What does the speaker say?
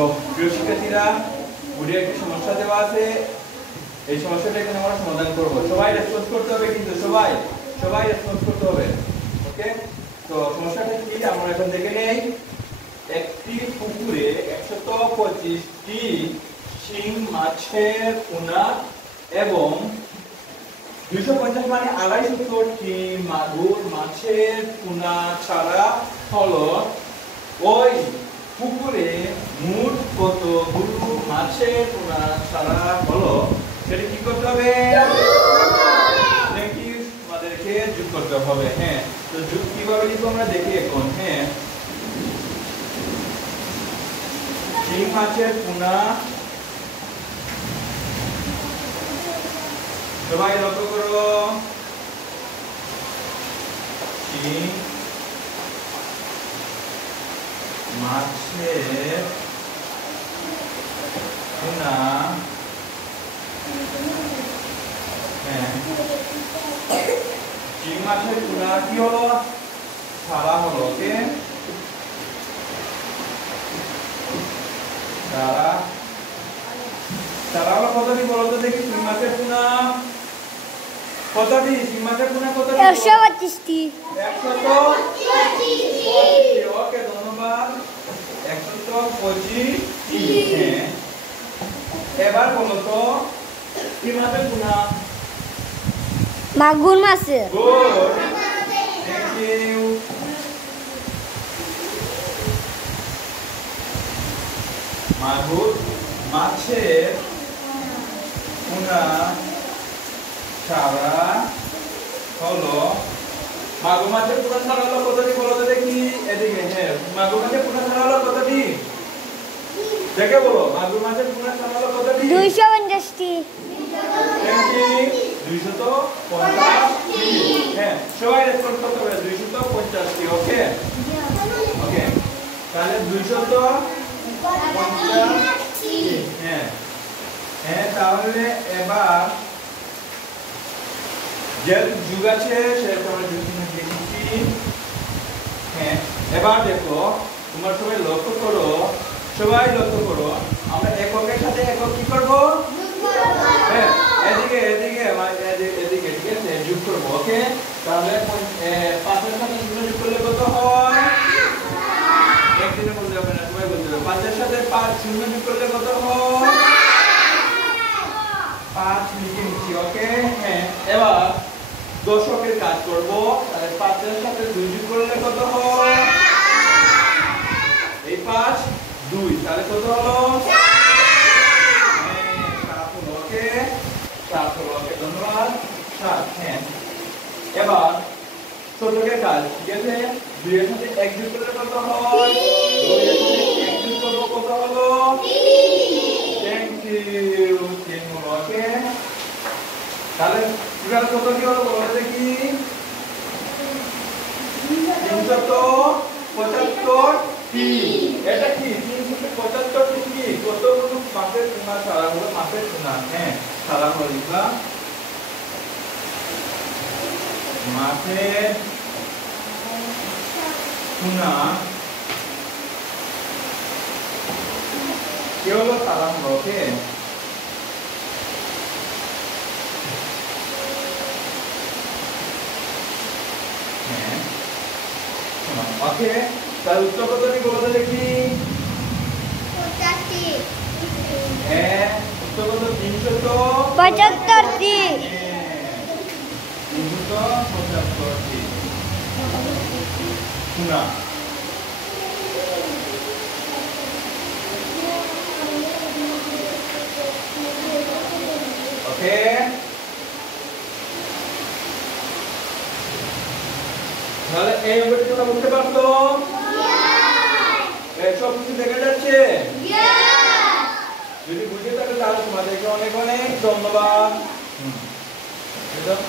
তো প্রিয় শিক্ষার্থীরা, বোর্ডে একটা সমস্যা দেওয়া আছে, এই সমস্যাটা এখানে আমরা সমাধান করব। সবাই রেসপন্স করতে হবে, কিন্তু সবাই রেসপন্স করতে হবে। ওকে, তো সমস্যাটা কি আমরা এখন দেখে নেই। একটি পুকুরে 125টি শিং মাছের পোনা এবং 250 মানে 250টি মাগুর মাছের পোনা ছাড়া হলো ওই পুকুরে মোট কতগুলো মাছের পোনা ছাড়া হলো সেটা কি করতে হবে? নাকি আমাদেরকে যোগ করতে হবে। হ্যাঁ, তো যোগ কিভাবে লিখবো আমরা দেখি এখন। হ্যাঁ, শিং মাছের পোনা, সবাই লক্ষ্য করো, শিং মাছের পোনা, হ্যাঁ, শিং মাছের পোনা কি হলো? ছাড়া হলো। ওকে, ছাড়া হলো কতটি বলো তো দেখি। শিং মাছের পোনা কতটি? শিং মাছের পোনা কতটি? 125টি। 125টি। ওকে, ধন্যবাদ। 125টি। হ্যাঁ, এবার বলো তো কি মাছের পোনা? মাগুর মাছের। Good, thank you. মাগুর মাছের পোনা ছাড়া হলো, মাগুর মাছের পোনা ছাড়া হলো কতটি বলো তো দেখি। এদিকে, হ্যাঁ, মাগুর মাছের পোনা ছাড়া হলো কতটি? দেখে বলো, মাগুর মাছের পোনা ছাড়া হলো কতটি? 250টি। Thank you. 250টি। হ্যাঁ, সবাই রেসপন্স করতে হবে। 250টি। ওকে, ওকে, তাহলে 250টি। হ্যাঁ, হ্যাঁ, তাহলে এবার যে যুগ আছে সেটা আমরা যুগ লিখছি। হ্যাঁ, এবার দেখো, তোমরা সবাই লক্ষ্য করো, আমরা এককের সাথে একক কি করব? হ্যাঁ, এদিকে ঠিক আছে, যোগ করব। ওকে, তাহলে 5 এর সাথে 0 যোগ করলে কত হয়? একদিনে বলতে হবে না, সবাই বলতে হবে। 5 এর সাথে 0 যোগ করলে কত হয়? 5 লিখে নিচ্ছি। ওকে, হ্যাঁ, এবার দশকের কাজ করব। তাহলে 5 এর সাথে 2 যোগ করলে কত হয়? এই 5 2, তাহলে কত হলো? 7 হলো। ওকে, 7 হলো। ওকে, ধন্যবাদ। 7। হ্যাঁ, এবার ছোটকের কাজ, ঠিক আছে। 2 এর সাথে 1 যোগ করলে কত হয়? 2 এর সাথে 1 যোগ করব, কত হলো? 3। Thank you. 3 হলো। ওকে, তাহলে টোটাল কত কি হলো বলো দেখি। 375টি। এটা কি 375টি? কি কতগুলো মাছের পোনা ছাড়া হলো? মাছের পোনা, হ্যাঁ, ছাড়া হলো লিখবা। মাছের পোনা কি হলো? ছাড়া হলো। ওকে, ওকে, তার উত্তর কতটি বলো তো দেখি। 50টি। হ্যাঁ, উত্তর কত? 375টি। 375টি পোনা। ওকে, তাহলে এই অঙ্কটি তোমরা বুঝতে পারছো? সব কিছু দেখা যাচ্ছে? যদি বুঝে থাকো তাহলে তোমাদেরকে অনেক অনেক ধন্যবাদ। ঠিক আছে।